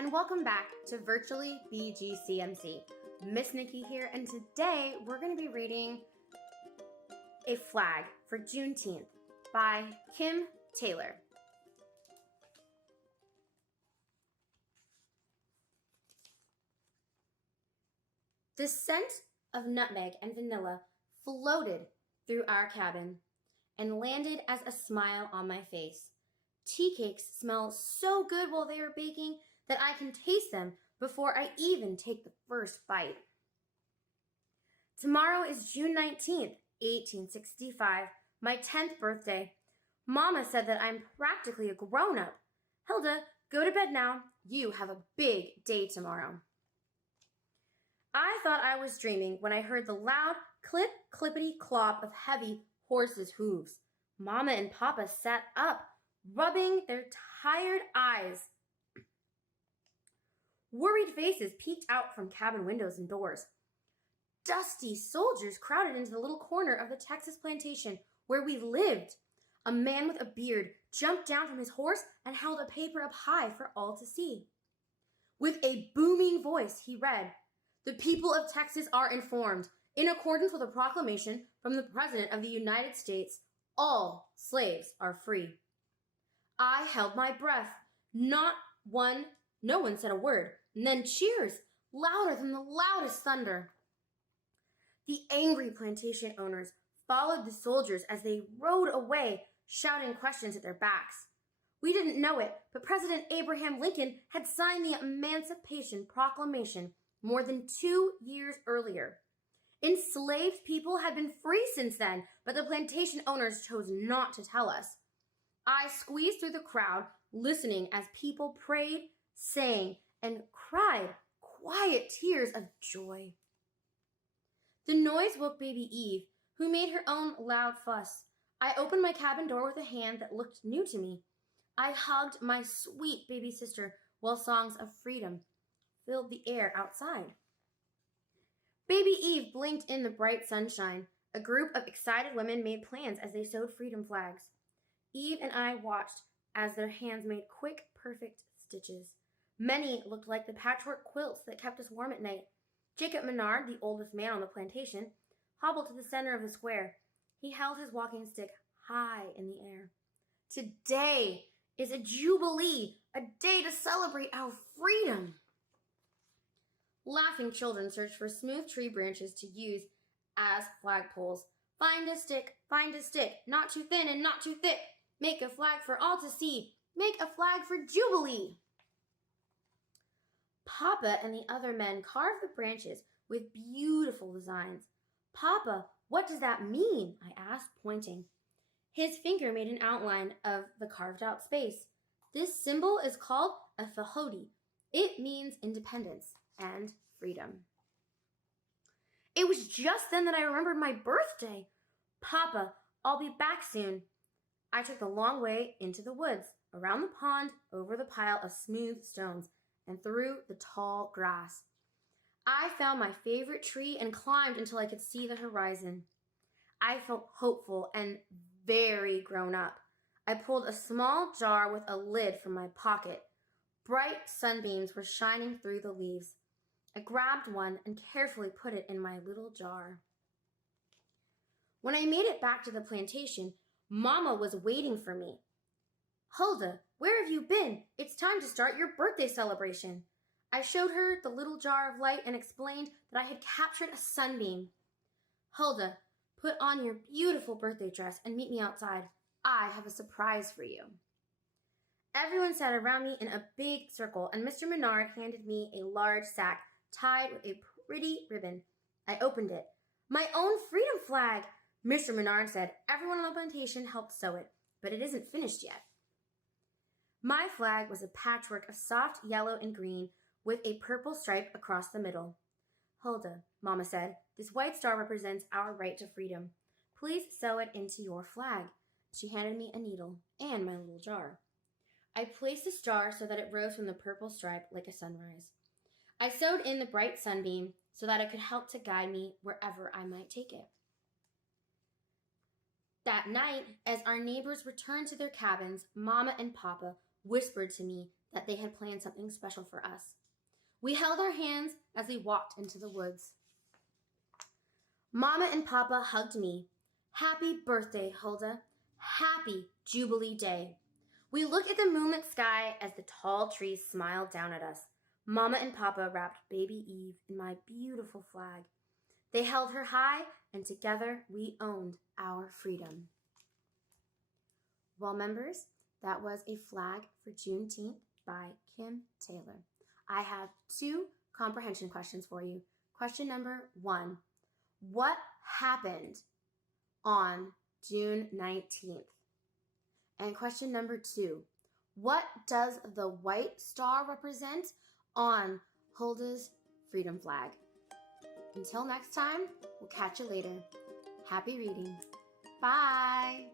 and welcome back to Virtually BGCMC. Miss Nikki here, and today we're going to be reading A Flag for Juneteenth by Kim Taylor. The scent of nutmeg and vanilla floated through our cabin and landed as a smile on my face. Tea cakes smell so good while they are baking that I can taste them before I even take the first bite. Tomorrow is June 19th, 1865, my 10th birthday. Mama said that I'm practically a grown-up. Hilda, go to bed now. You have a big day tomorrow. I thought I was dreaming when I heard the loud clip-clippity-clop of heavy horses' hooves. Mama and Papa sat up, rubbing their tired eyes. Worried faces peeked out from cabin windows and doors. Dusty soldiers crowded into the little corner of the Texas plantation where we lived. A man with a beard jumped down from his horse and held a paper up high for all to see. With a booming voice, he read, "The people of Texas are informed, in accordance with a proclamation from the President of the United States, all slaves are free." I held my breath. No one said a word. And then cheers, louder than the loudest thunder. The angry plantation owners followed the soldiers as they rode away, shouting questions at their backs. We didn't know it, but President Abraham Lincoln had signed the Emancipation Proclamation more than 2 years earlier. Enslaved people had been free since then, but the plantation owners chose not to tell us. I squeezed through the crowd, listening as people prayed, sang, and cried quiet tears of joy. The noise woke baby Eve, who made her own loud fuss. I opened my cabin door with a hand that looked new to me. I hugged my sweet baby sister while songs of freedom filled the air outside. Baby Eve blinked in the bright sunshine. A group of excited women made plans as they sewed freedom flags. Eve and I watched as their hands made quick, perfect stitches. Many looked like the patchwork quilts that kept us warm at night. Jacob Menard, the oldest man on the plantation, hobbled to the center of the square. He held his walking stick high in the air. Today is a Jubilee, a day to celebrate our freedom. Laughing children searched for smooth tree branches to use as flagpoles. Find a stick, not too thin and not too thick. Make a flag for all to see. Make a flag for Jubilee. Papa and the other men carved the branches with beautiful designs. Papa, what does that mean? I asked, pointing. His finger made an outline of the carved out space. This symbol is called a fahodi. It means independence and freedom. It was just then that I remembered my birthday. Papa, I'll be back soon. I took the long way into the woods, around the pond, over the pile of smooth stones, and through the tall grass. I found my favorite tree and climbed until I could see the horizon. I felt hopeful and very grown up. I pulled a small jar with a lid from my pocket. Bright sunbeams were shining through the leaves. I grabbed one and carefully put it in my little jar. When I made it back to the plantation, Mama was waiting for me. "Hulda, where have you been? It's time to start your birthday celebration." I showed her the little jar of light and explained that I had captured a sunbeam. "Hulda, put on your beautiful birthday dress and meet me outside. I have a surprise for you." Everyone sat around me in a big circle, and Mr. Menard handed me a large sack tied with a pretty ribbon. I opened it. "My own freedom flag," Mr. Menard said. "Everyone on the plantation helped sew it, but it isn't finished yet." My flag was a patchwork of soft yellow and green with a purple stripe across the middle. "Hulda," Mama said, "this white star represents our right to freedom. Please sew it into your flag." She handed me a needle and my little jar. I placed the star so that it rose from the purple stripe like a sunrise. I sewed in the bright sunbeam so that it could help to guide me wherever I might take it. That night, as our neighbors returned to their cabins, Mama and Papa whispered to me that they had planned something special for us. We held our hands as we walked into the woods. Mama and Papa hugged me. Happy birthday, Hulda. Happy Jubilee Day. We looked at the moonlit sky as the tall trees smiled down at us. Mama and Papa wrapped baby Eve in my beautiful flag. They held her high, and together we owned our freedom. Well, members, that was A Flag for Juneteenth by Kim Taylor. I have 2 comprehension questions for you. Question number 1. What happened on June 19th? And question number 2. What does the white star represent on Hulda's freedom flag? Until next time, we'll catch you later. Happy reading. Bye.